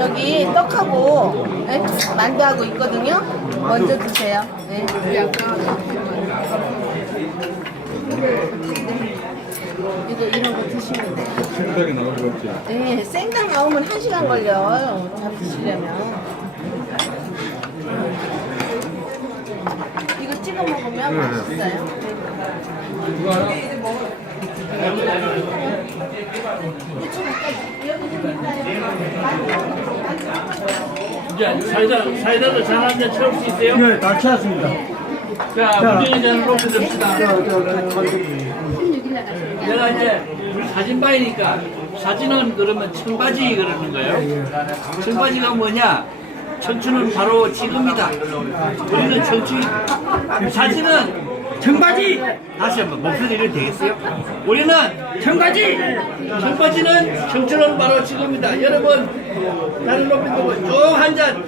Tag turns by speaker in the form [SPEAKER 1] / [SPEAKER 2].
[SPEAKER 1] 여기 떡하고 네, 만두하고 있거든요. 먼저 드세요. 네. 이거 이런 거 드시면 돼요.
[SPEAKER 2] 생각이 나올 것 같지?
[SPEAKER 1] 네, 생강 나오면 한 시간 걸려요. 잡수시려면. 이거 찍어 먹으면 맛있어요.
[SPEAKER 3] 이 제 사이다, 사이다도 잔한잔 채울 수 있어요?
[SPEAKER 4] 네, 다 찾았습니다.
[SPEAKER 3] 자, 문정이 잔을 놓고 듭시다. 내가 이제 사진바이니까 사진은 그러면 청바지 그러는 거예요. 청바지가 뭐냐? 청춘은 바로 지금이다. 우리는 청춘, 사진은 청바지! 다시 한번 목소리를 되겠어요? 우리는 청바지! 청바지는 청춘은 바로 지금이다. 여러분, 다른 높이 두고 쭉한 잔.